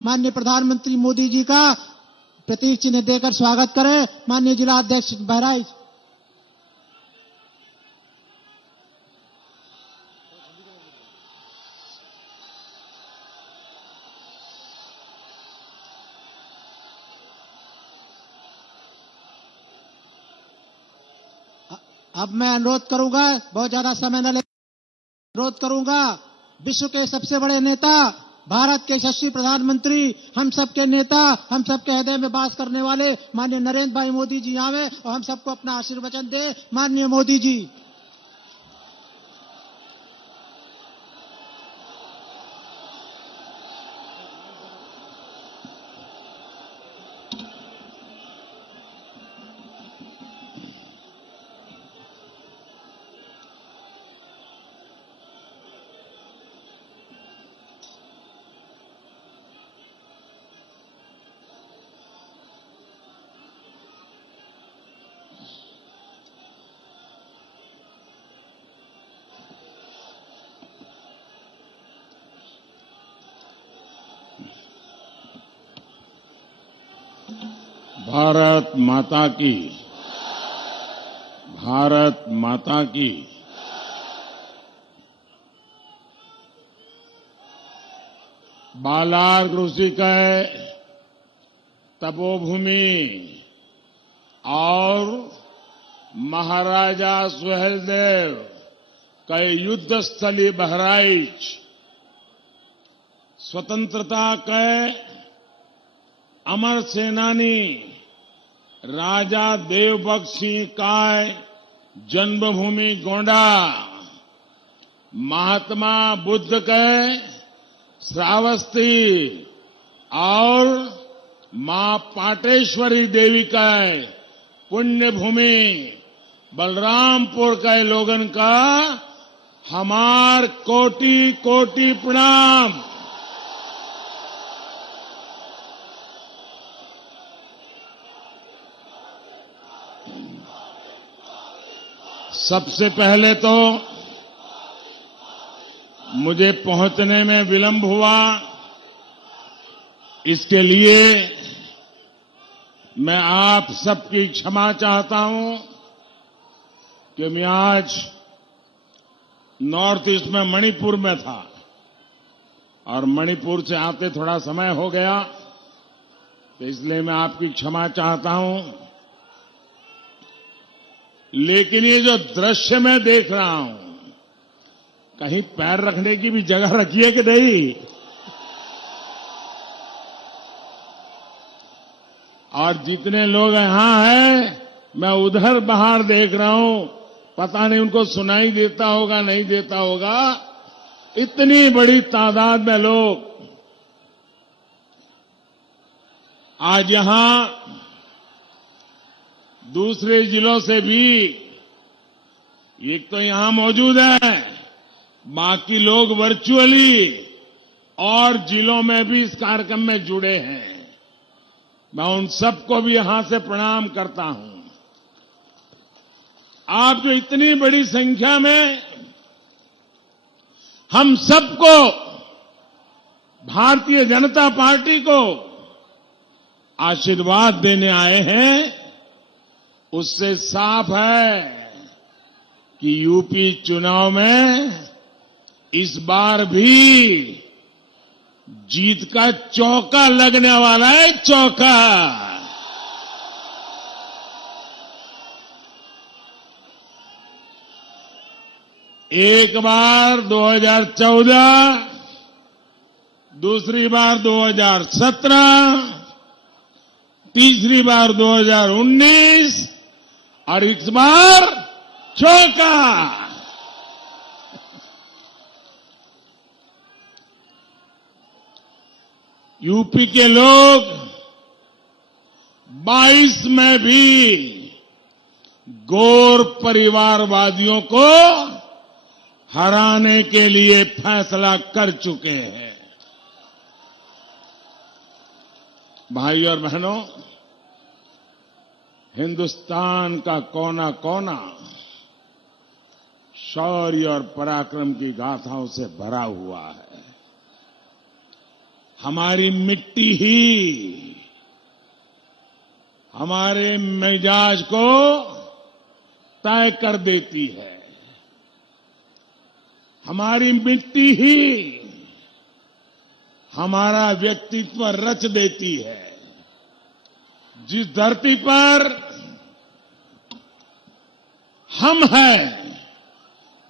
माननीय प्रधानमंत्री मोदी जी का प्रतीक चिन्ह देकर स्वागत करें। माननीय जिला अध्यक्ष बहराइच। अब मैं अनुरोध करूंगा, बहुत ज्यादा समय न ले, अनुरोध करूंगा विश्व के सबसे बड़े नेता, भारत के यशस्वी प्रधानमंत्री, हम सबके नेता, हम सबके हृदय में वास करने वाले माननीय नरेंद्र भाई मोदी जी आवे और हम सबको अपना आशीर्वचन दे। माननीय मोदी जी। भारत माता की, भारत माता की। बालार ऋषि के तपोभूमि और महाराजा सुहेलदेव के युद्ध स्थली बहराइच स्वतंत्रता के अमर सेनानी राजा देवभक्त सिंह का जन्मभूमि गोंडा, महात्मा बुद्ध के श्रावस्ती और मां पाटेश्वरी देवी का पुण्य भूमि बलरामपुर के लोगन का हमार कोटि कोटि प्रणाम। सबसे पहले तो मुझे पहुंचने में विलंब हुआ, इसके लिए मैं आप सबकी क्षमा चाहता हूं कि मैं आज नॉर्थ ईस्ट में मणिपुर में था और मणिपुर से आते थोड़ा समय हो गया, तो इसलिए मैं आपकी क्षमा चाहता हूं। लेकिन ये जो दृश्य मैं देख रहा हूं, कहीं पैर रखने की भी जगह रखी है कि नहीं? और जितने लोग यहां हैं, मैं उधर बाहर देख रहा हूं, पता नहीं उनको सुनाई देता होगा नहीं देता होगा, इतनी बड़ी तादाद में लोग आज यहां दूसरे जिलों से भी एक तो यहां मौजूद है, बाकी लोग वर्चुअली और जिलों में भी इस कार्यक्रम में जुड़े हैं। मैं उन सबको भी यहां से प्रणाम करता हूं। आप जो इतनी बड़ी संख्या में हम सबको, भारतीय जनता पार्टी को आशीर्वाद देने आए हैं, उससे साफ है कि यूपी चुनाव में इस बार भी जीत का चौका लगने वाला है। चौका। एक बार 2014, दूसरी बार 2017, तीसरी बार 2019 और इस बार चौका। यूपी के लोग 22 में भी गौर परिवारवादियों को हराने के लिए फैसला कर चुके हैं। भाई और बहनों, हिंदुस्तान का कोना कोना शौर्य और पराक्रम की गाथाओं से भरा हुआ है। हमारी मिट्टी ही हमारे मिजाज को तय कर देती है। हमारी मिट्टी ही हमारा व्यक्तित्व रच देती है। जिस धरती पर हम हैं,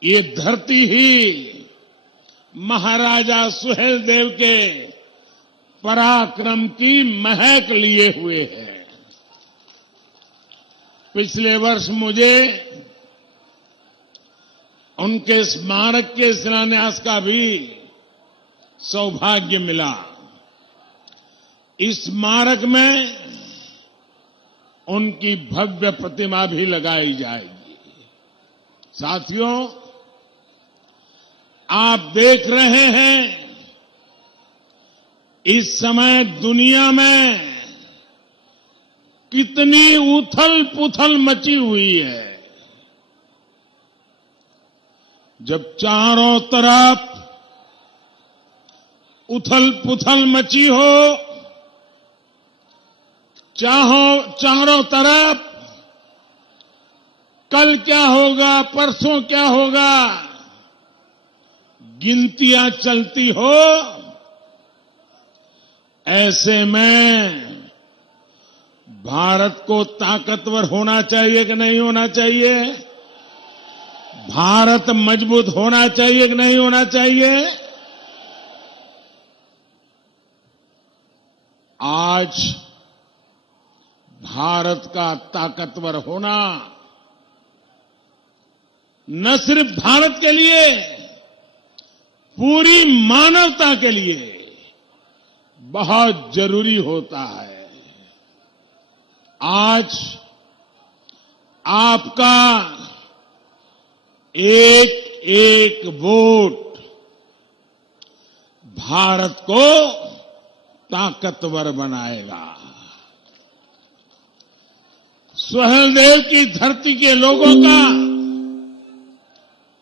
ये धरती ही महाराजा सुहेलदेव के पराक्रम की महक लिए हुए है। पिछले वर्ष मुझे उनके स्मारक के शिलान्यास का भी सौभाग्य मिला। इस स्मारक में उनकी भव्य प्रतिमा भी लगाई जाएगी। साथियों, आप देख रहे हैं इस समय दुनिया में कितनी उथल पुथल मची हुई है। जब चारों तरफ उथल पुथल मची हो, चारों तरफ कल क्या होगा, परसों क्या होगा, गिनतियां चलती हो, ऐसे में भारत को ताकतवर होना चाहिए कि नहीं होना चाहिए? भारत मजबूत होना चाहिए कि नहीं होना चाहिए? आज भारत का ताकतवर होना न सिर्फ भारत के लिए, पूरी मानवता के लिए बहुत जरूरी होता है। आज आपका एक एक वोट भारत को ताकतवर बनाएगा। सुहेलदेव की धरती के लोगों का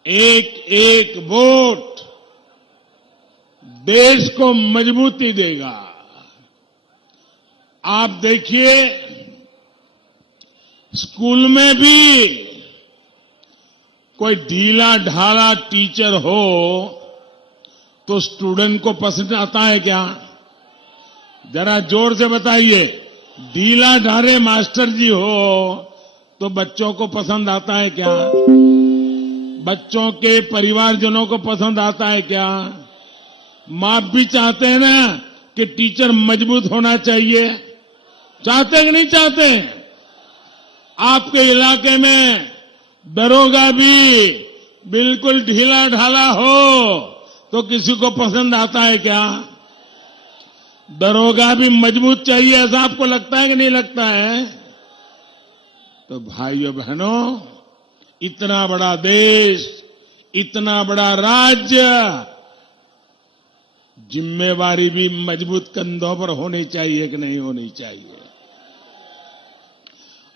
एक एक वोट देश को मजबूती देगा। आप देखिए, स्कूल में भी कोई ढीला ढाला टीचर हो तो स्टूडेंट को पसंद आता है क्या? जरा जोर से बताइए। ढीला ढाले मास्टर जी हो तो बच्चों को पसंद आता है क्या? बच्चों के परिवारजनों को पसंद आता है क्या? माँ भी चाहते हैं ना कि टीचर मजबूत होना चाहिए। चाहते कि नहीं चाहते? आपके इलाके में दरोगा भी बिल्कुल ढीला ढाला हो तो किसी को पसंद आता है क्या? दरोगा भी मजबूत चाहिए, ऐसा आपको लगता है कि नहीं लगता है? तो भाइयों बहनों, इतना बड़ा देश, इतना बड़ा राज्य, जिम्मेवारी भी मजबूत कंधों पर होनी चाहिए कि नहीं होनी चाहिए?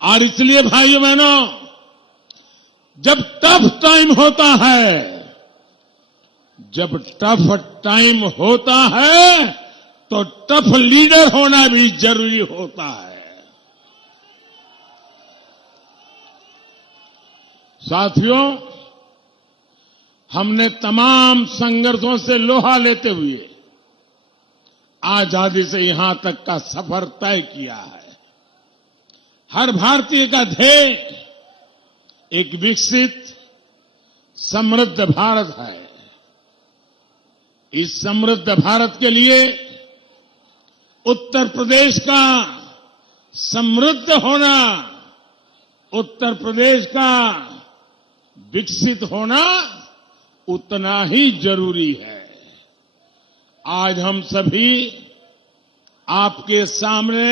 और इसलिए भाइयों बहनों, जब टफ टाइम होता है, तो टफ लीडर होना भी जरूरी होता है। साथियों, हमने तमाम संघर्षों से लोहा लेते हुए आजादी से यहां तक का सफर तय किया है। हर भारतीय का ध्येय एक विकसित, समृद्ध भारत है। इस समृद्ध भारत के लिए उत्तर प्रदेश का समृद्ध होना, उत्तर प्रदेश का विकसित होना उतना ही जरूरी है। आज हम सभी आपके सामने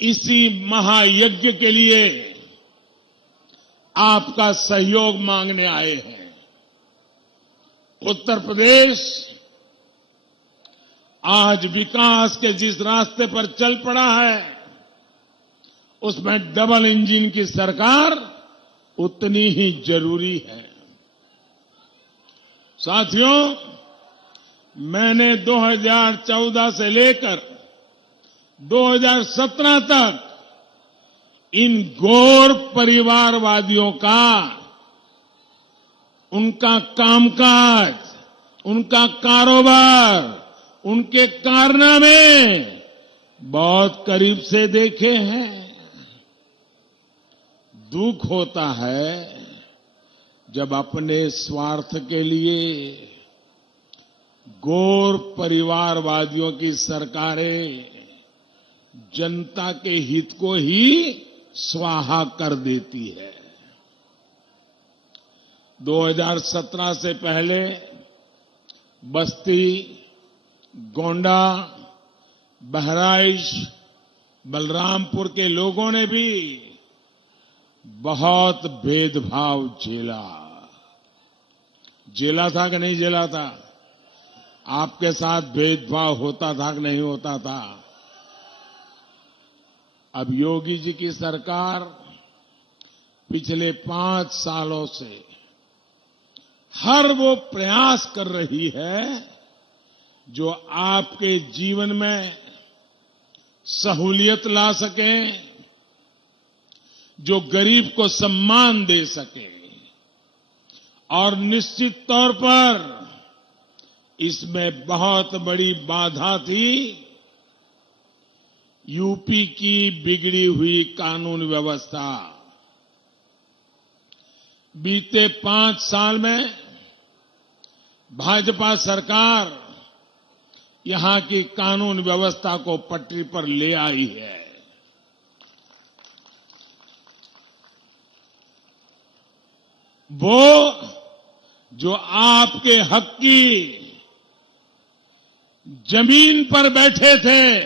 इसी महायज्ञ के लिए आपका सहयोग मांगने आए हैं। उत्तर प्रदेश आज विकास के जिस रास्ते पर चल पड़ा है, उसमें डबल इंजन की सरकार उतनी ही जरूरी है। साथियों, मैंने 2014 से लेकर 2017 तक इन गौर परिवारवादियों का, उनका कामकाज, उनका कारोबार, उनके कारनामे बहुत करीब से देखे हैं। दुख होता है जब अपने स्वार्थ के लिए गौर परिवारवादियों की सरकारें जनता के हित को ही स्वाहा कर देती है। 2017 से पहले बस्ती, गोंडा, बहराइच, बलरामपुर के लोगों ने भी बहुत भेदभाव झेला था कि नहीं झेला था? आपके साथ भेदभाव होता था कि नहीं होता था? अब योगी जी की सरकार पिछले 5 सालों से हर वो प्रयास कर रही है जो आपके जीवन में सहूलियत ला सके, जो गरीब को सम्मान दे सके। और निश्चित तौर पर इसमें बहुत बड़ी बाधा थी यूपी की बिगड़ी हुई कानून व्यवस्था। बीते 5 साल में भाजपा सरकार यहां की कानून व्यवस्था को पटरी पर ले आई है। वो जो आपके हक की जमीन पर बैठे थे,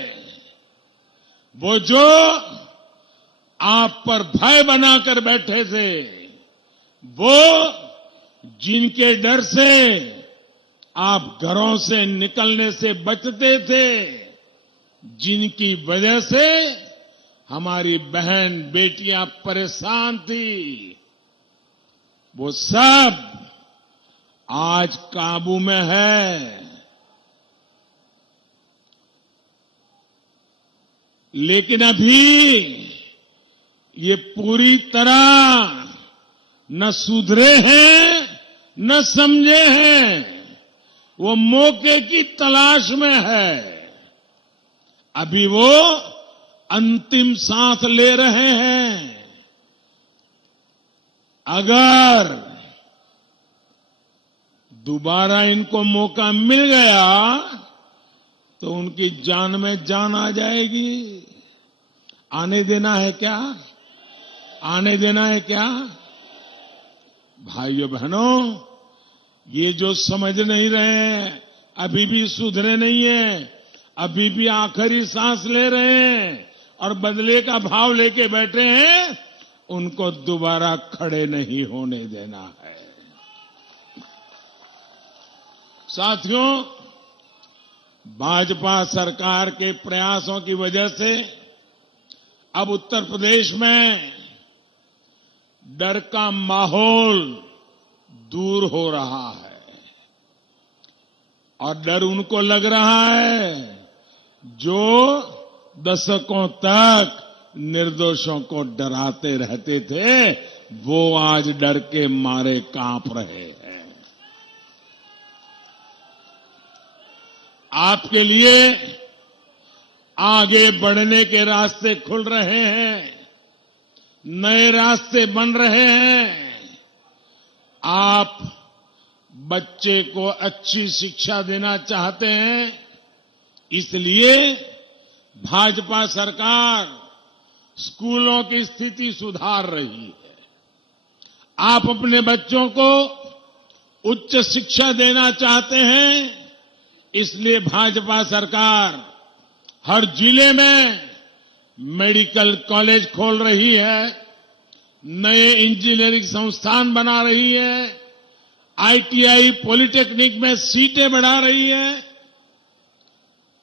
वो जो आप पर भय बनाकर बैठे थे, वो जिनके डर से आप घरों से निकलने से बचते थे, जिनकी वजह से हमारी बहन बेटियां परेशान थी, वो सब आज काबू में है। लेकिन अभी ये पूरी तरह न सुधरे हैं न समझे हैं। वो मौके की तलाश में है। अभी वो अंतिम सांस ले रहे हैं। अगर दोबारा इनको मौका मिल गया तो उनकी जान में जान आ जाएगी। आने देना है क्या? आने देना है क्या? भाइयों बहनों, ये जो समझ नहीं रहे हैं, अभी भी सुधरे नहीं है, अभी भी आखिरी सांस ले रहे हैं और बदले का भाव लेके बैठे हैं, उनको दोबारा खड़े नहीं होने देना है। साथियों, भाजपा सरकार के प्रयासों की वजह से अब उत्तर प्रदेश में डर का माहौल दूर हो रहा है। और डर उनको लग रहा है जो दशकों तक निर्दोषों को डराते रहते थे, वो आज डर के मारे कांप रहे हैं। आपके लिए आगे बढ़ने के रास्ते खुल रहे हैं, नए रास्ते बन रहे हैं। आप बच्चे को अच्छी शिक्षा देना चाहते हैं, इसलिए भाजपा सरकार स्कूलों की स्थिति सुधार रही है। आप अपने बच्चों को उच्च शिक्षा देना चाहते हैं, इसलिए भाजपा सरकार हर जिले में मेडिकल कॉलेज खोल रही है, नए इंजीनियरिंग संस्थान बना रही है, आईटीआई पॉलिटेक्निक में सीटें बढ़ा रही है।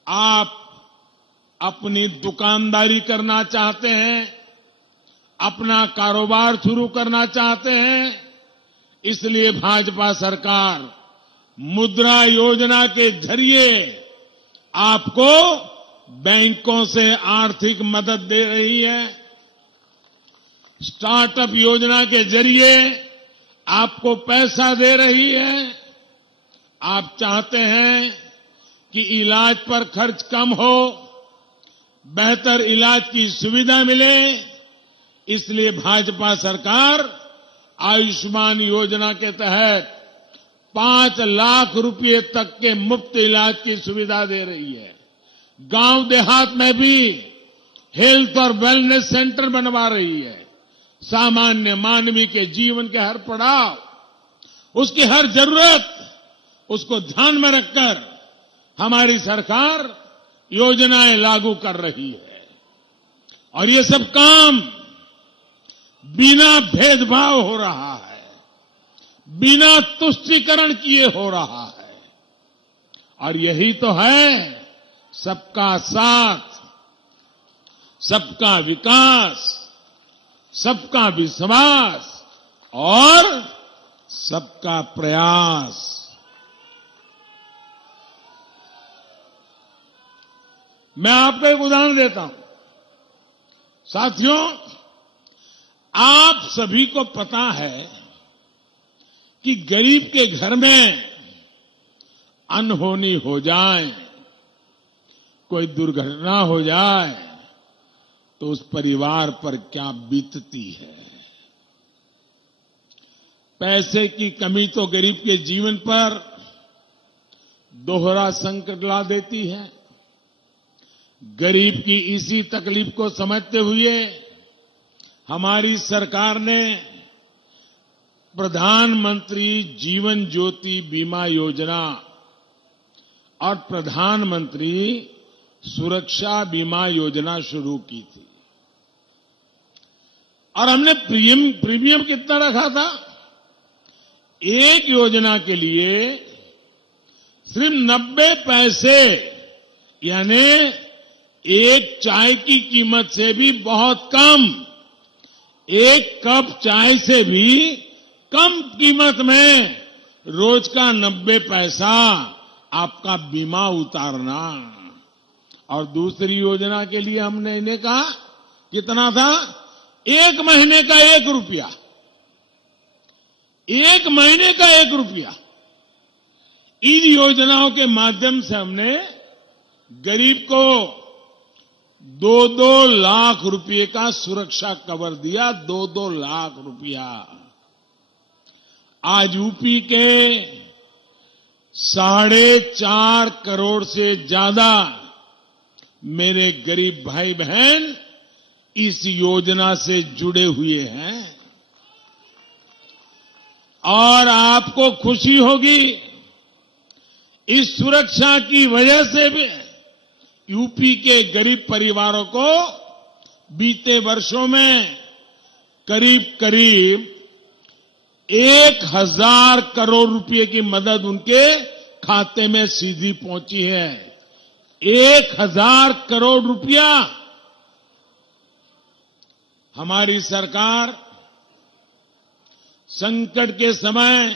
आप अपनी दुकानदारी करना चाहते हैं, अपना कारोबार शुरू करना चाहते हैं, इसलिए भाजपा सरकार मुद्रा योजना के जरिए आपको बैंकों से आर्थिक मदद दे रही है। स्टार्टअप योजना के जरिए आपको पैसा दे रही है। आप चाहते हैं कि इलाज पर खर्च कम हो, बेहतर इलाज की सुविधा मिले, इसलिए भाजपा सरकार आयुष्मान योजना के तहत 5 लाख रुपए तक के मुफ्त इलाज की सुविधा दे रही है। गांव देहात में भी हेल्थ और वेलनेस सेंटर बनवा रही है। सामान्य मानवी के जीवन के हर पड़ाव, उसकी हर जरूरत, उसको ध्यान में रखकर हमारी सरकार योजनाएं लागू कर रही है। और ये सब काम बिना भेदभाव हो रहा है, बिना तुष्टीकरण किए हो रहा है। और यही तो है सबका साथ, सबका विकास, सबका विश्वास और सबका प्रयास। मैं आपको एक उदाहरण देता हूं। साथियों, आप सभी को पता है कि गरीब के घर में अनहोनी हो जाए, कोई दुर्घटना हो जाए तो उस परिवार पर क्या बीतती है। पैसे की कमी तो गरीब के जीवन पर दोहरा संकट ला देती है। गरीब की इसी तकलीफ को समझते हुए हमारी सरकार ने प्रधानमंत्री जीवन ज्योति बीमा योजना और प्रधानमंत्री सुरक्षा बीमा योजना शुरू की थी। और हमने प्रीमियम कितना रखा था? एक योजना के लिए सिर्फ 90 पैसे, यानी एक चाय की कीमत से भी बहुत कम, एक कप चाय से भी कम कीमत में रोज का 90 पैसा आपका बीमा उतारना। और दूसरी योजना के लिए हमने इन्हें कहा, कितना था? 1 महीने का 1 रुपया, 1 महीने का 1 रुपया। इन योजनाओं के माध्यम से हमने गरीब को 2-2 लाख रुपए का सुरक्षा कवर दिया। 2-2 लाख रुपया। आज यूपी के 4.5 करोड़ से ज्यादा मेरे गरीब भाई बहन इस योजना से जुड़े हुए हैं। और आपको खुशी होगी, इस सुरक्षा की वजह से भी यूपी के गरीब परिवारों को बीते वर्षों में करीब 1,000 करोड़ रुपए की मदद उनके खाते में सीधी पहुंची है। 1,000 करोड़ रुपया। हमारी सरकार संकट के समय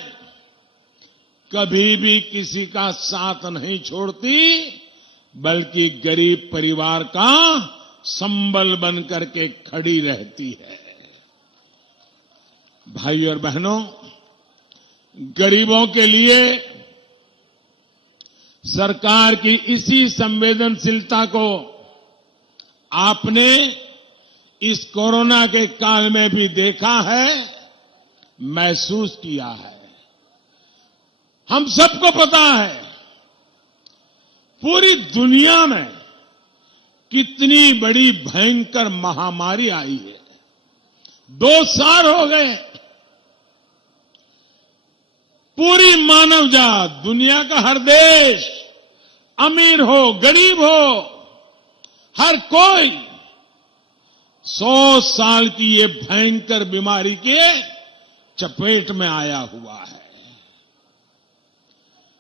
कभी भी किसी का साथ नहीं छोड़ती, बल्कि गरीब परिवार का संबल बन करके खड़ी रहती है। भाई और बहनों, गरीबों के लिए सरकार की इसी संवेदनशीलता को आपने इस कोरोना के काल में भी देखा है, महसूस किया है। हम सबको पता है पूरी दुनिया में कितनी बड़ी भयंकर महामारी आई है। 2 साल हो गए। पूरी मानव जात, दुनिया का हर देश, अमीर हो गरीब हो, हर कोई 100 साल की ये भयंकर बीमारी के चपेट में आया हुआ है।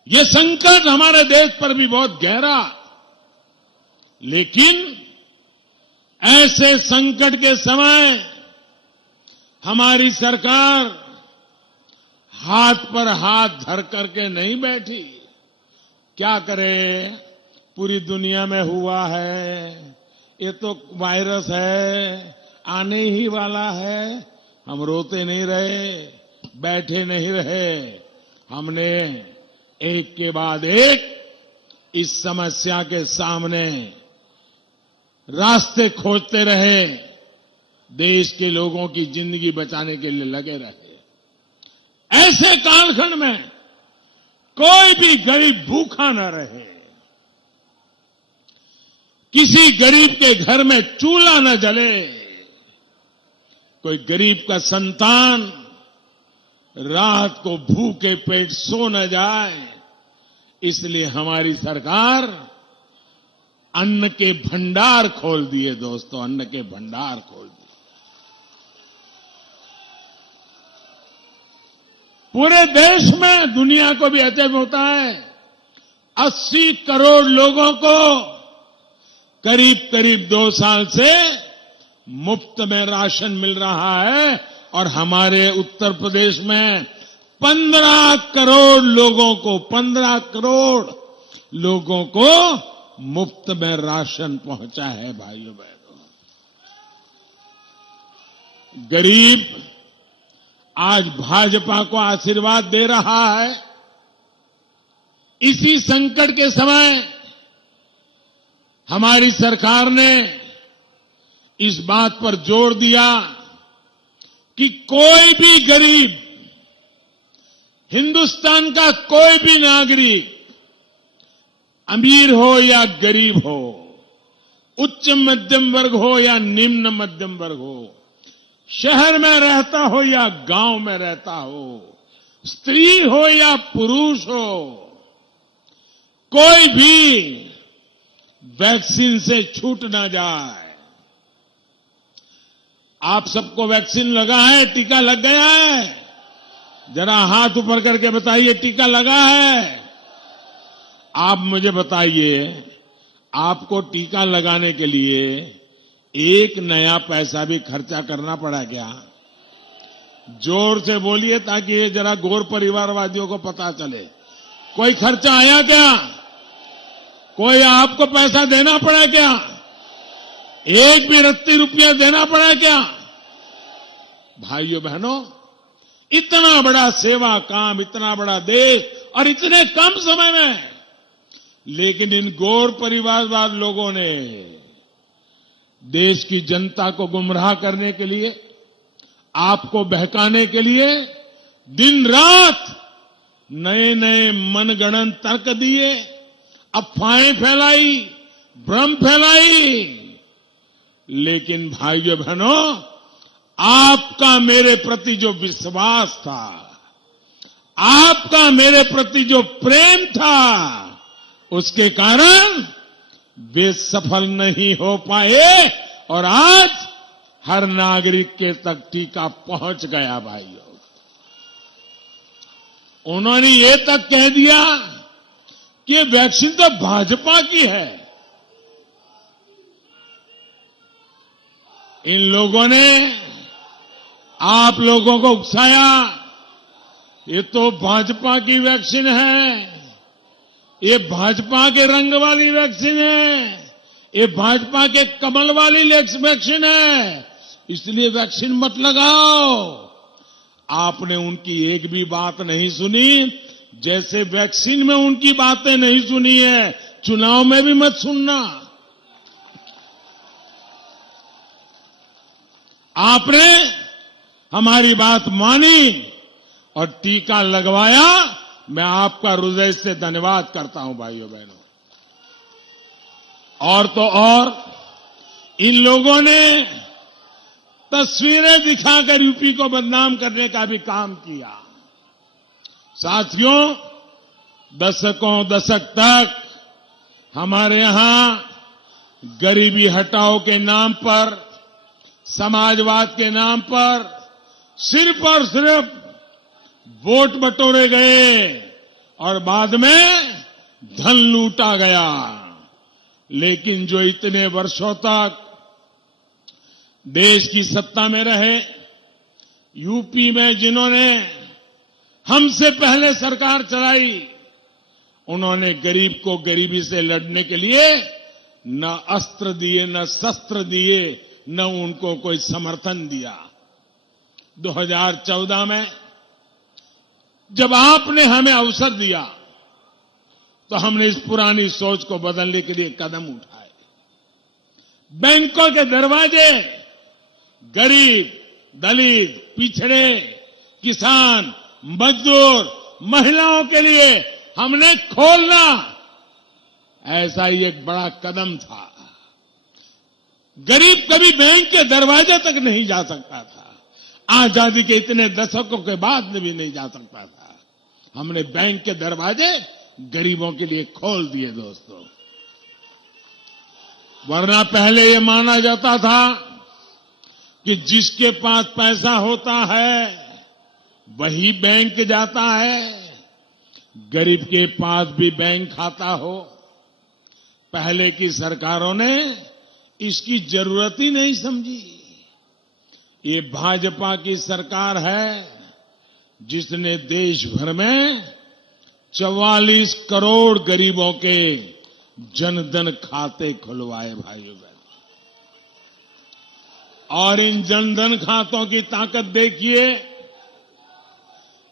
ये संकट हमारे देश पर भी बहुत गहरा, लेकिन ऐसे संकट के समय हमारी सरकार हाथ पर हाथ धर करके नहीं बैठी। क्या करे, पूरी दुनिया में हुआ है, ये तो वायरस है, आने ही वाला है। हम रोते नहीं रहे, बैठे नहीं रहे, हमने एक के बाद एक इस समस्या के सामने रास्ते खोजते रहे, देश के लोगों की जिंदगी बचाने के लिए लगे रहे। ऐसे कालखंड में कोई भी गरीब भूखा न रहे, किसी गरीब के घर में चूल्हा न जले, कोई गरीब का संतान रात को भूखे पेट सो न जाए, इसलिए हमारी सरकार अन्न के भंडार खोल दिए। दोस्तों, अन्न के भंडार खोल दिए। पूरे देश में, दुनिया को भी अचंभ होता है, 80 करोड़ लोगों को करीब करीब 2 साल से मुफ्त में राशन मिल रहा है, और हमारे उत्तर प्रदेश में 15 करोड़ लोगों को मुफ्त में राशन पहुंचा है। भाइयों बहनों, गरीब आज भाजपा को आशीर्वाद दे रहा है। इसी संकट के समय हमारी सरकार ने इस बात पर जोर दिया कि कोई भी गरीब, हिंदुस्तान का कोई भी नागरिक, अमीर हो या गरीब हो, उच्च मध्यम वर्ग हो या निम्न मध्यम वर्ग हो, शहर में रहता हो या गांव में रहता हो, स्त्री हो या पुरुष हो, कोई भी वैक्सीन से छूट ना जाए। आप सबको वैक्सीन लगा है, टीका लग गया है? जरा हाथ ऊपर करके बताइए, टीका लगा है? आप मुझे बताइए, आपको टीका लगाने के लिए एक नया पैसा भी खर्चा करना पड़ा क्या? जोर से बोलिए ताकि ये जरा गौर परिवारवादियों को पता चले। कोई खर्चा आया क्या? कोई आपको पैसा देना पड़ा क्या? एक भी रत्ती रुपया देना पड़ा क्या? भाइयों बहनों, इतना बड़ा सेवा काम, इतना बड़ा देश, और इतने कम समय में, लेकिन इन गौर परिवारवाद लोगों ने देश की जनता को गुमराह करने के लिए, आपको बहकाने के लिए दिन रात नए नए मनगढ़ंत तर्क दिए, अफवाहें फैलाई, भ्रम फैलाई। लेकिन भाइयों बहनों, आपका मेरे प्रति जो विश्वास था, आपका मेरे प्रति जो प्रेम था, उसके कारण वे सफल नहीं हो पाए, और आज हर नागरिक के तक टीका पहुंच गया। भाइयों, उन्होंने ये तक कह दिया कि वैक्सीन तो भाजपा की है। इन लोगों ने आप लोगों को उकसाया, ये तो भाजपा की वैक्सीन है, ये भाजपा के रंग वाली वैक्सीन है, ये भाजपा के कमल वाली वैक्सीन है, इसलिए वैक्सीन मत लगाओ। आपने उनकी एक भी बात नहीं सुनी, जैसे वैक्सीन में उनकी बातें नहीं सुनी है, चुनाव में भी मत सुनना। आपने हमारी बात मानी और टीका लगवाया। मैं आपका हृदय से धन्यवाद करता हूं भाइयों बहनों। और तो और, इन लोगों ने तस्वीरें दिखाकर यूपी को बदनाम करने का भी काम किया। साथियों, दशक तक हमारे यहां गरीबी हटाओ के नाम पर, समाजवाद के नाम पर सिर्फ और सिर्फ वोट बटोरे गए और बाद में धन लूटा गया। लेकिन जो इतने वर्षों तक देश की सत्ता में रहे, यूपी में जिन्होंने हमसे पहले सरकार चलाई, उन्होंने गरीब को गरीबी से लड़ने के लिए न अस्त्र दिए, न शस्त्र दिए, न उनको कोई समर्थन दिया। 2014 में जब आपने हमें अवसर दिया तो हमने इस पुरानी सोच को बदलने के लिए कदम उठाए। बैंकों के दरवाजे गरीब, दलित, पिछड़े, किसान, मजदूर, महिलाओं के लिए हमने खोलना, ऐसा ही एक बड़ा कदम था। गरीब कभी बैंक के दरवाजे तक नहीं जा सकता था। आजादी के इतने दशकों के बाद में भी नहीं जा सकता था। हमने बैंक के दरवाजे गरीबों के लिए खोल दिए दोस्तों। वरना पहले ये माना जाता था कि जिसके पास पैसा होता है वही बैंक जाता है, गरीब के पास भी बैंक खाता हो। पहले की सरकारों ने इसकी जरूरत ही नहीं समझी। ये भाजपा की सरकार है जिसने देश भर में 44 करोड़ गरीबों के जनधन खाते खुलवाए भाइयों बहनों। और इन जनधन खातों की ताकत देखिए।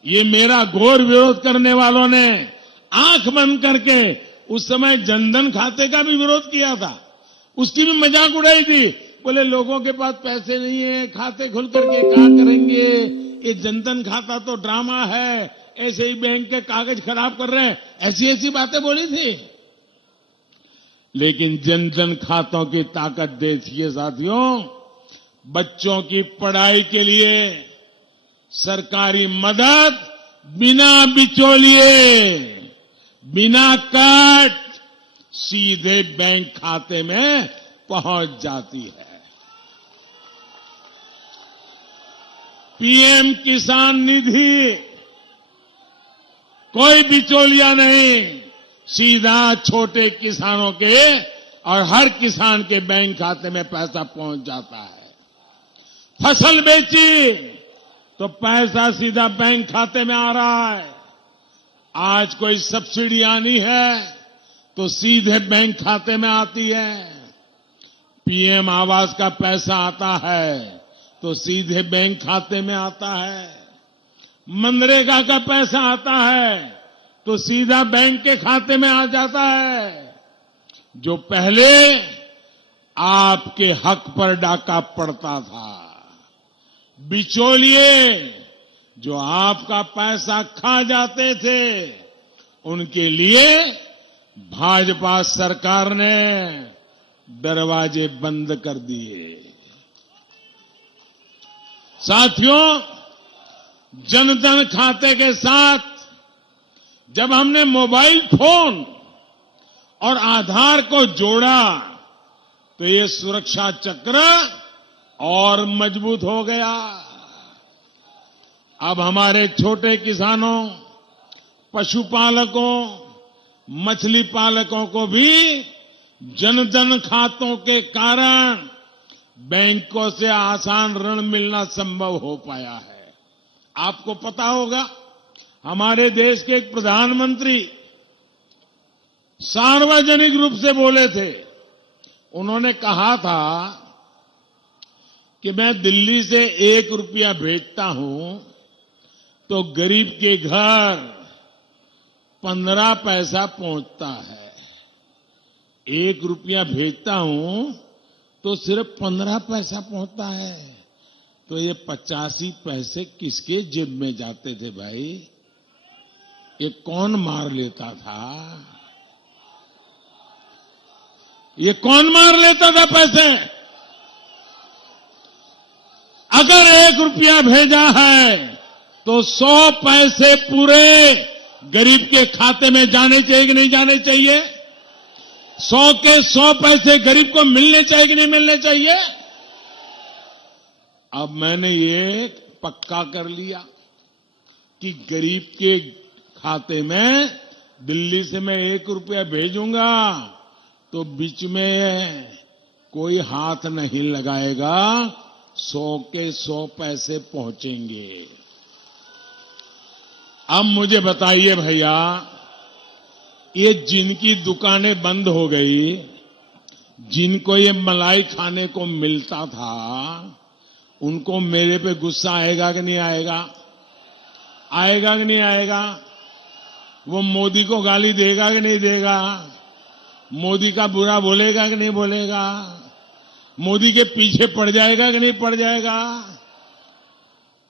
ये मेरा घोर विरोध करने वालों ने आंख बंद करके उस समय जनधन खाते का भी विरोध किया था, उसकी भी मजाक उड़ाई थी। बोले लोगों के पास पैसे नहीं है, खाते खुल करके क्या करेंगे, ये जनधन खाता तो ड्रामा है, ऐसे ही बैंक के कागज खराब कर रहे हैं, ऐसी ऐसी बातें बोली थी। लेकिन जनधन खातों की ताकत देखिए साथियों। बच्चों की पढ़ाई के लिए सरकारी मदद बिना बिचौलिए, बिना कट, सीधे बैंक खाते में पहुंच जाती है। पीएम किसान निधि, कोई बिचौलिया नहीं, सीधा छोटे किसानों के और हर किसान के बैंक खाते में पैसा पहुंच जाता है। फसल बेची तो पैसा सीधा बैंक खाते में आ रहा है। आज कोई सब्सिडी आनी है तो सीधे बैंक खाते में आती है। पीएम आवास का पैसा आता है तो सीधे बैंक खाते में आता है। मनरेगा का पैसा आता है तो सीधा बैंक के खाते में आ जाता है। जो पहले आपके हक पर डाका पड़ता था, बिचौलिए जो आपका पैसा खा जाते थे, उनके लिए भाजपा सरकार ने दरवाजे बंद कर दिए। साथियों, जनधन खाते के साथ जब हमने मोबाइल फोन और आधार को जोड़ा तो ये सुरक्षा चक्र और मजबूत हो गया। अब हमारे छोटे किसानों, पशुपालकों, मछली पालकों को भी जनधन खातों के कारण बैंकों से आसान ऋण मिलना संभव हो पाया है। आपको पता होगा, हमारे देश के एक प्रधानमंत्री सार्वजनिक रूप से बोले थे। उन्होंने कहा था कि मैं दिल्ली से 1 रुपया भेजता हूं तो गरीब के घर 15 पैसा पहुंचता है। 1 रुपया भेजता हूं तो सिर्फ 15 पैसा पहुंचता है। तो ये 85 पैसे किसके जेब में जाते थे भाई? ये कौन मार लेता था? ये कौन मार लेता था पैसे? अगर 1 रुपया भेजा है तो 100 पैसे पूरे गरीब के खाते में जाने चाहिए कि नहीं जाने चाहिए? 100 के 100 पैसे गरीब को मिलने चाहिए कि नहीं मिलने चाहिए? अब मैंने ये पक्का कर लिया कि गरीब के खाते में दिल्ली से मैं 1 रुपया भेजूंगा तो बीच में कोई हाथ नहीं लगाएगा, 100 के 100 पैसे पहुंचेंगे। अब मुझे बताइए भैया, ये जिनकी दुकानें बंद हो गई, जिनको ये मलाई खाने को मिलता था, उनको मेरे पे गुस्सा आएगा कि नहीं आएगा? आएगा कि नहीं आएगा? वो मोदी को गाली देगा कि नहीं देगा? मोदी का बुरा बोलेगा कि नहीं बोलेगा? मोदी के पीछे पड़ जाएगा कि नहीं पड़ जाएगा?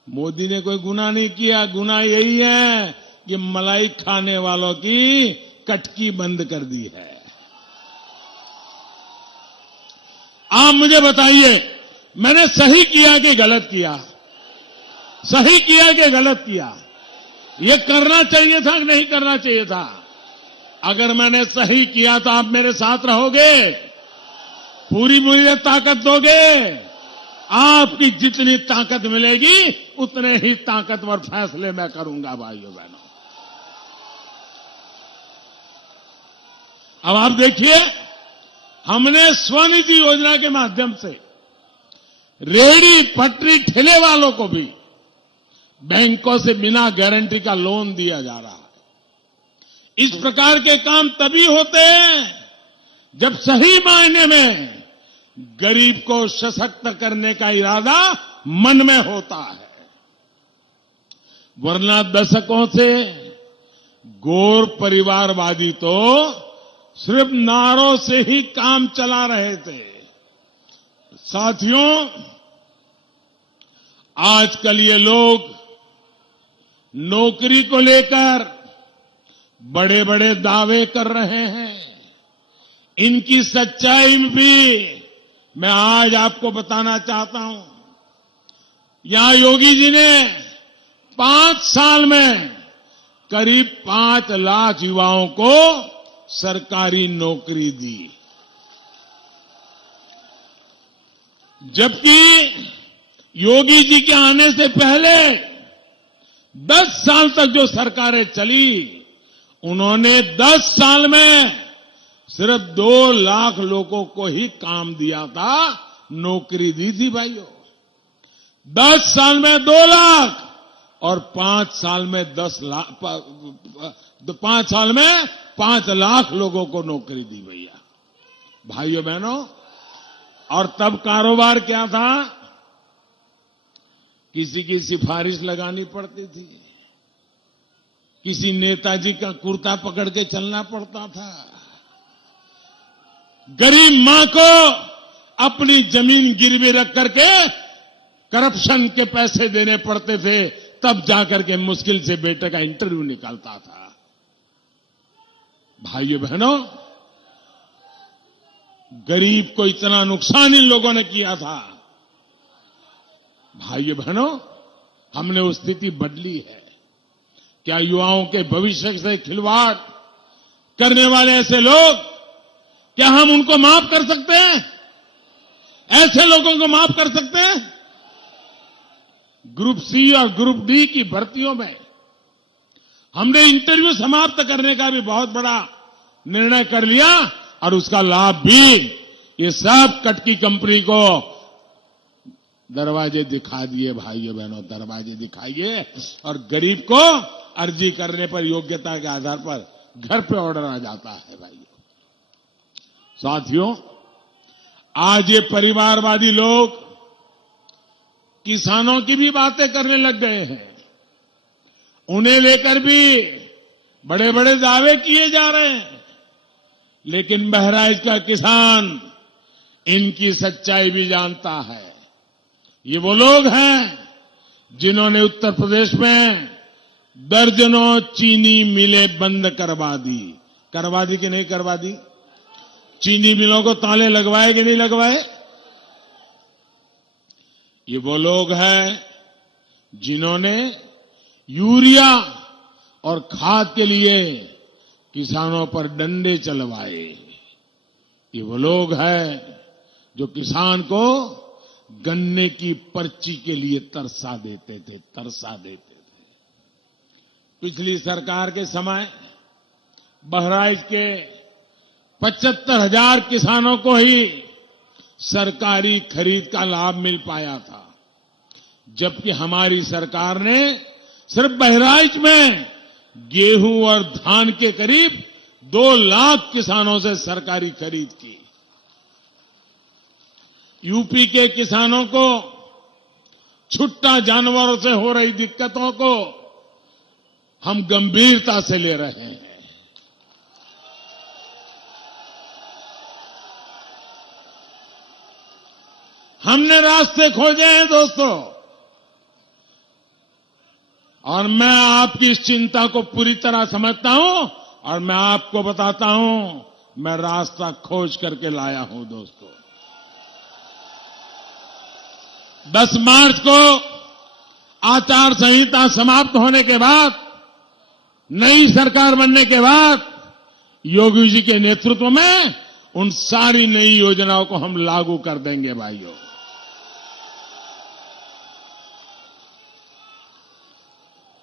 मोदी ने कोई गुनाह नहीं किया, गुनाह यही है कि मलाई खाने वालों की कटकी बंद कर दी है। आप मुझे बताइए, मैंने सही किया कि गलत किया? सही किया कि गलत किया? ये करना चाहिए था कि नहीं करना चाहिए था? अगर मैंने सही किया तो आप मेरे साथ रहोगे, पूरी मुझे ताकत दोगे। आपकी जितनी ताकत मिलेगी उतने ही ताकतवर फैसले मैं करूंगा भाइयों बहनों। अब आप देखिए, हमने स्वनिधि योजना के माध्यम से रेहड़ी पटरी ठेले वालों को भी बैंकों से बिना गारंटी का लोन दिया जा रहा है। इस प्रकार के काम तभी होते हैं जब सही मायने में गरीब को सशक्त करने का इरादा मन में होता है, वरना दशकों से गौर परिवारवादी तो सिर्फ नारों से ही काम चला रहे थे। साथियों, आजकल ये लोग नौकरी को लेकर बड़े बड़े दावे कर रहे हैं। इनकी सच्चाई भी मैं आज आपको बताना चाहता हूं। यहां योगी जी ने 5 साल में करीब 5 लाख युवाओं को सरकारी नौकरी दी, जबकि योगी जी के आने से पहले 10 साल तक जो सरकारें चली, उन्होंने 10 साल में सिर्फ 2 लाख लोगों को ही काम दिया था, नौकरी दी थी भाइयों। 10 साल में 2 लाख और 5 साल में 10 लाख, 5 साल में 5 लाख लोगों को नौकरी दी भैया, भाइयों बहनों। और तब कारोबार क्या था? किसी की सिफारिश लगानी पड़ती थी, किसी नेताजी का कुर्ता पकड़ के चलना पड़ता था, गरीब मां को अपनी जमीन गिरवी रख करके करप्शन के पैसे देने पड़ते थे, तब जाकर के मुश्किल से बेटे का इंटरव्यू निकालता था। भाइयों बहनों, गरीब को इतना नुकसान इन लोगों ने किया था। भाइयों बहनों, हमने वो स्थिति बदली है। क्या युवाओं के भविष्य से खिलवाड़ करने वाले ऐसे लोग, क्या हम उनको माफ कर सकते हैं? ऐसे लोगों को माफ कर सकते हैं? ग्रुप सी और ग्रुप डी की भर्तियों में हमने इंटरव्यू समाप्त करने का भी बहुत बड़ा निर्णय कर लिया और उसका लाभ भी ये सब कटकी कंपनी को दरवाजे दिखा दिए। भाइयों बहनों, दरवाजे दिखाइए और गरीब को अर्जी करने पर योग्यता के आधार पर घर पे ऑर्डर आ जाता है। भाइयों साथियों, आज ये परिवारवादी लोग किसानों की भी बातें करने लग गए हैं। उन्हें लेकर भी बड़े बड़े दावे किए जा रहे हैं, लेकिन बहराइच का किसान इनकी सच्चाई भी जानता है। ये वो लोग हैं जिन्होंने उत्तर प्रदेश में दर्जनों चीनी मिलें बंद करवा दी कि नहीं करवा दी? चीनी मिलों को ताले लगवाए कि नहीं लगवाए? ये वो लोग हैं जिन्होंने यूरिया और खाद के लिए किसानों पर डंडे चलवाए। ये वो लोग हैं जो किसान को गन्ने की पर्ची के लिए तरसा देते थे। पिछली सरकार के समय बहराइच के 75,000 किसानों को ही सरकारी खरीद का लाभ मिल पाया था, जबकि हमारी सरकार ने सिर्फ बहराइच में गेहूं और धान के करीब 2 लाख किसानों से सरकारी खरीद की। यूपी के किसानों को छुट्टा जानवरों से हो रही दिक्कतों को हम गंभीरता से ले रहे हैं। हमने रास्ते खोजे हैं दोस्तों, और मैं आपकी इस चिंता को पूरी तरह समझता हूं और मैं आपको बताता हूं, मैं रास्ता खोज करके लाया हूं दोस्तों। 10 मार्च को आचार संहिता समाप्त होने के बाद, नई सरकार बनने के बाद योगी जी के नेतृत्व में उन सारी नई योजनाओं को हम लागू कर देंगे भाइयों।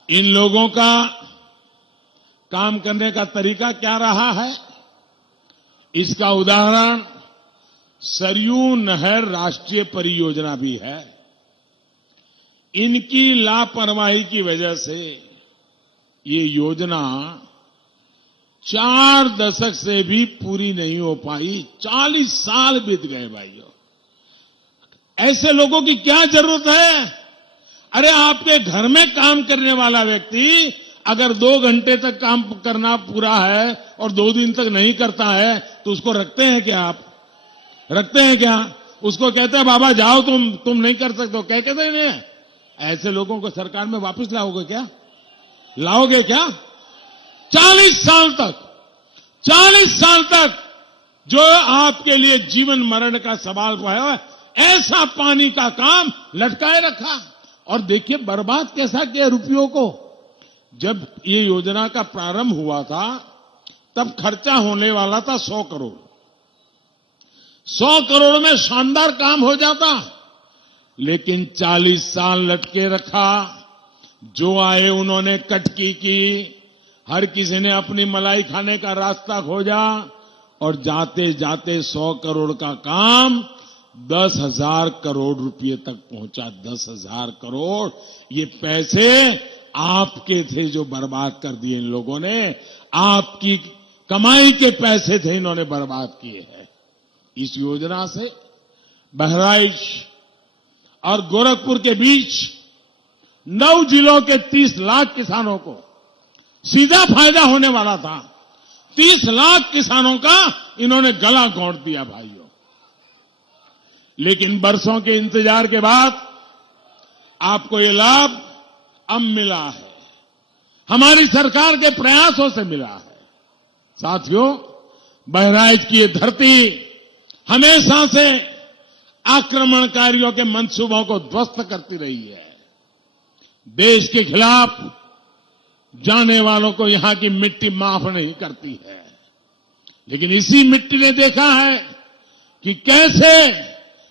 इन लोगों का काम करने का तरीका क्या रहा है, इसका उदाहरण सरयू नहर राष्ट्रीय परियोजना भी है। इनकी लापरवाही की वजह से ये योजना 4 दशक से भी पूरी नहीं हो पाई। 40 साल बीत गए भाइयों। ऐसे लोगों की क्या जरूरत है? अरे आपके घर में काम करने वाला व्यक्ति अगर 2 घंटे तक काम करना पूरा है और 2 दिन तक नहीं करता है तो उसको रखते हैं क्या? आप रखते हैं क्या? उसको कहते हैं बाबा जाओ, तुम नहीं कर सकते हो, कहते नहीं। ऐसे लोगों को सरकार में वापस लाओगे क्या? लाओगे क्या? 40 साल तक जो आपके लिए जीवन मरण का सवाल है, ऐसा पानी का काम लटकाए रखा। और देखिए बर्बाद कैसा किया रुपयों को। जब ये योजना का प्रारंभ हुआ था तब खर्चा होने वाला था 100 करोड़। 100 करोड़ में शानदार काम हो जाता, लेकिन 40 साल लटके रखा। जो आए उन्होंने कटकी की, हर किसी ने अपनी मलाई खाने का रास्ता खोजा और जाते जाते 100 करोड़ का काम 10,000 करोड़ रुपए तक पहुंचा। 10,000 करोड़ ये पैसे आपके थे जो बर्बाद कर दिए इन लोगों ने। आपकी कमाई के पैसे थे, इन्होंने बर्बाद किए हैं। इस योजना से बहराइच और गोरखपुर के बीच 9 जिलों के 30 लाख किसानों को सीधा फायदा होने वाला था। 30 लाख किसानों का इन्होंने गला घोंट दिया भाइयों। लेकिन बरसों के इंतजार के बाद आपको ये लाभ अब मिला है, हमारी सरकार के प्रयासों से मिला है। साथियों, बहराइच की ये धरती हमेशा से आक्रमणकारियों के मंसूबों को ध्वस्त करती रही है। देश के खिलाफ जाने वालों को यहां की मिट्टी माफ नहीं करती है। लेकिन इसी मिट्टी ने देखा है कि कैसे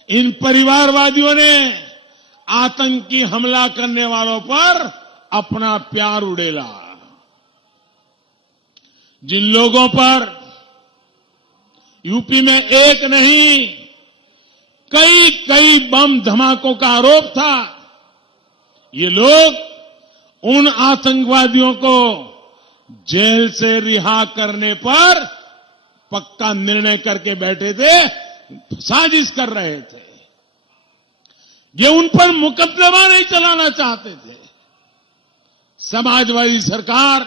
इन परिवारवादियों ने आतंकी हमला करने वालों पर अपना प्यार उड़ेला। जिन लोगों पर यूपी में एक नहीं कई बम धमाकों का आरोप था, ये लोग उन आतंकवादियों को जेल से रिहा करने पर पक्का निर्णय करके बैठे थे, साजिश कर रहे थे। ये उन पर मुकदमा नहीं चलाना चाहते थे। समाजवादी सरकार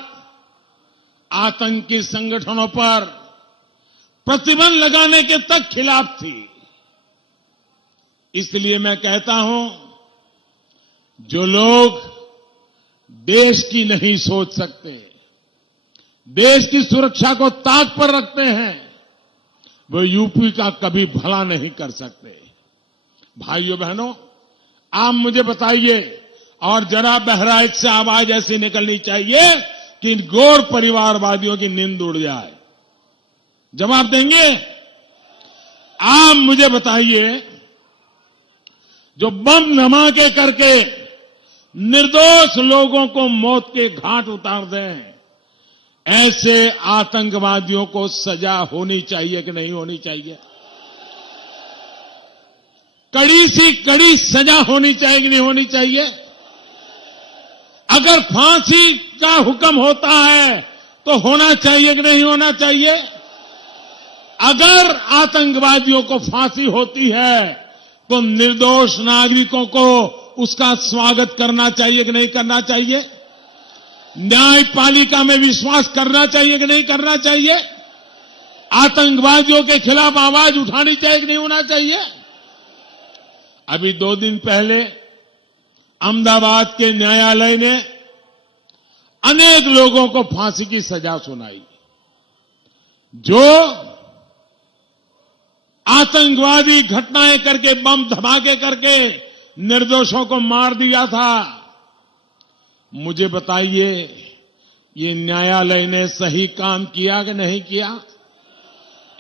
आतंकी संगठनों पर प्रतिबंध लगाने के तक खिलाफ थी। इसलिए मैं कहता हूं, जो लोग देश की नहीं सोच सकते, देश की सुरक्षा को ताक पर रखते हैं, वो यूपी का कभी भला नहीं कर सकते। भाइयों बहनों, आप मुझे बताइए, और जरा बहराइच से आवाज ऐसी निकलनी चाहिए कि गौर परिवारवादियों की नींद उड़ जाए। जवाब देंगे? आप मुझे बताइए, जो बम धमाके करके निर्दोष लोगों को मौत के घाट उतार दें, ऐसे आतंकवादियों को सजा होनी चाहिए कि नहीं होनी चाहिए? कड़ी सी कड़ी सजा होनी चाहिए कि नहीं होनी चाहिए? अगर फांसी का हुक्म होता है तो होना चाहिए कि नहीं होना चाहिए? अगर आतंकवादियों को फांसी होती है तो निर्दोष नागरिकों को उसका स्वागत करना चाहिए कि नहीं करना चाहिए? न्यायपालिका में विश्वास करना चाहिए कि नहीं करना चाहिए? आतंकवादियों के खिलाफ आवाज उठानी चाहिए कि नहीं होना चाहिए? अभी 2 दिन पहले अहमदाबाद के न्यायालय ने अनेक लोगों को फांसी की सजा सुनाई जो आतंकवादी घटनाएं करके, बम धमाके करके निर्दोषों को मार दिया था। मुझे बताइए, ये न्यायालय ने सही काम किया कि नहीं किया?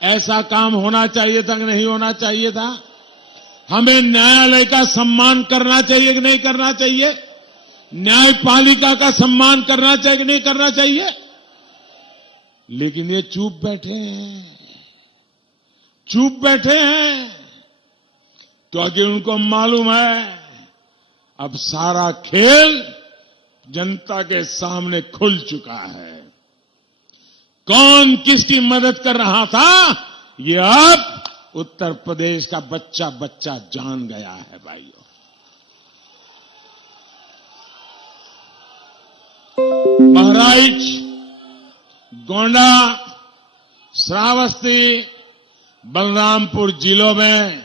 ऐसा काम होना चाहिए था कि नहीं होना चाहिए था? हमें न्यायालय का सम्मान करना चाहिए कि नहीं करना चाहिए? न्यायपालिका का सम्मान करना चाहिए कि नहीं करना चाहिए? लेकिन ये चुप बैठे हैं, चुप बैठे हैं, क्योंकि उनको मालूम है अब सारा खेल जनता के सामने खुल चुका है। कौन किसकी मदद कर रहा था, ये अब उत्तर प्रदेश का बच्चा बच्चा जान गया है भाइयों। बहराइच, गोंडा, श्रावस्ती, बलरामपुर जिलों में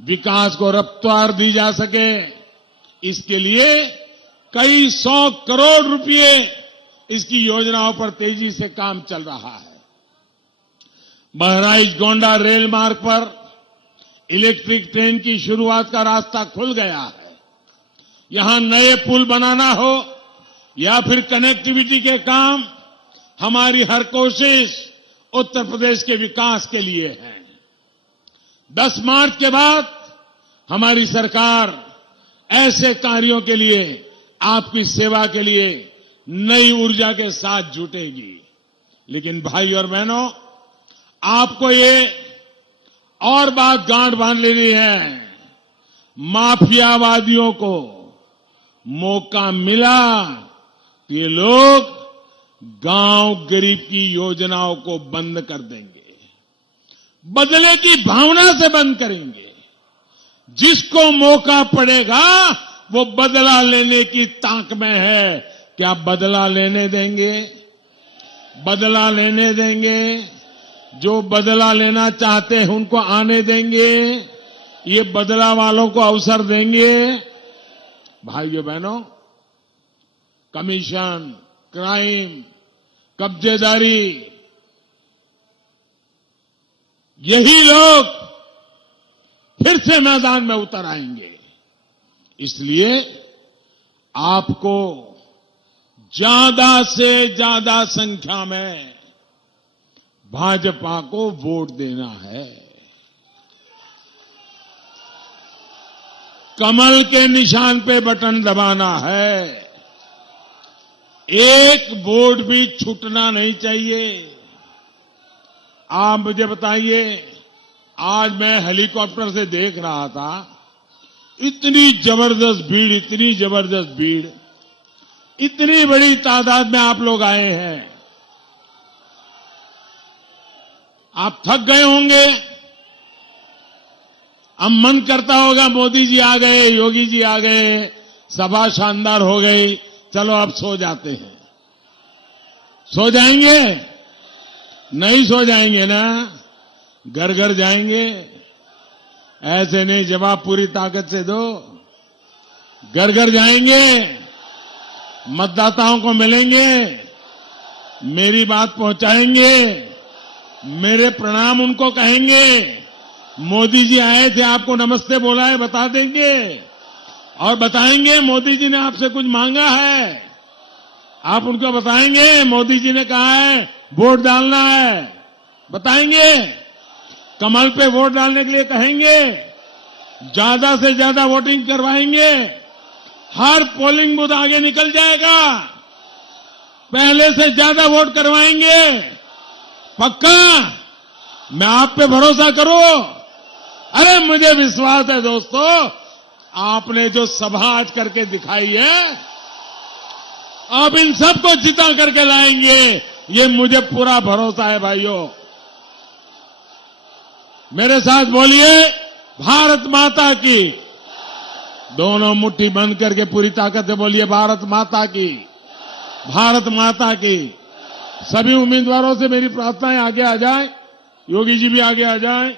विकास को रफ्तार दी जा सके, इसके लिए कई 100 करोड़ रुपए इसकी योजनाओं पर तेजी से काम चल रहा है। बहराइच गोंडा रेल मार्ग पर इलेक्ट्रिक ट्रेन की शुरुआत का रास्ता खुल गया है। यहां नए पुल बनाना हो या फिर कनेक्टिविटी के काम, हमारी हर कोशिश उत्तर प्रदेश के विकास के लिए है। 10 मार्च के बाद हमारी सरकार ऐसे कार्यों के लिए, आपकी सेवा के लिए नई ऊर्जा के साथ जुटेगी। लेकिन भाई और बहनों, आपको ये और बात गांठ बांध लेनी है, माफियावादियों को मौका मिला तो ये लोग गांव गरीब की योजनाओं को बंद कर देंगे, बदले की भावना से बंद करेंगे। जिसको मौका पड़ेगा वो बदला लेने की ताक में है। क्या बदला लेने देंगे? बदला लेने देंगे? जो बदला लेना चाहते हैं उनको आने देंगे? ये बदला वालों को अवसर देंगे? भाइयों बहनों, कमीशन, क्राइम, कब्जेदारी, यही लोग फिर से मैदान में उतर आएंगे। इसलिए आपको ज्यादा से ज्यादा संख्या में भाजपा को वोट देना है। कमल के निशान पे बटन दबाना है। एक वोट भी छूटना नहीं चाहिए। आप मुझे बताइए, आज मैं हेलीकॉप्टर से देख रहा था, इतनी जबरदस्त भीड़, इतनी जबरदस्त भीड़, इतनी बड़ी तादाद में आप लोग आए हैं। आप थक गए होंगे। अब मन करता होगा मोदी जी आ गए, योगी जी आ गए, सभा शानदार हो गई, चलो अब सो जाते हैं। सो जाएंगे? नहीं सो जाएंगे ना, घर घर जाएंगे। ऐसे नहीं, जवाब पूरी ताकत से दो। घर घर जाएंगे, मतदाताओं को मिलेंगे, मेरी बात पहुंचाएंगे, मेरे प्रणाम उनको कहेंगे। मोदी जी आए थे, आपको नमस्ते बोला है, बता देंगे और बताएंगे मोदी जी ने आपसे कुछ मांगा है। आप उनको बताएंगे मोदी जी ने कहा है वोट डालना है, बताएंगे। कमल पे वोट डालने के लिए कहेंगे, ज्यादा से ज्यादा वोटिंग करवाएंगे। हर पोलिंग बूथ आगे निकल जाएगा, पहले से ज्यादा वोट करवाएंगे। पक्का? मैं आप पे भरोसा करूं? अरे मुझे विश्वास है दोस्तों, आपने जो सभा आज करके दिखाई है, अब इन सबको जिता करके लाएंगे, ये मुझे पूरा भरोसा है भाइयों। मेरे साथ बोलिए, भारत माता की। दोनों मुट्ठी बंद करके पूरी ताकत से बोलिए, भारत माता की, भारत माता की। सभी उम्मीदवारों से मेरी प्रार्थना है, आगे आ जाए, योगी जी भी आगे आ जाए।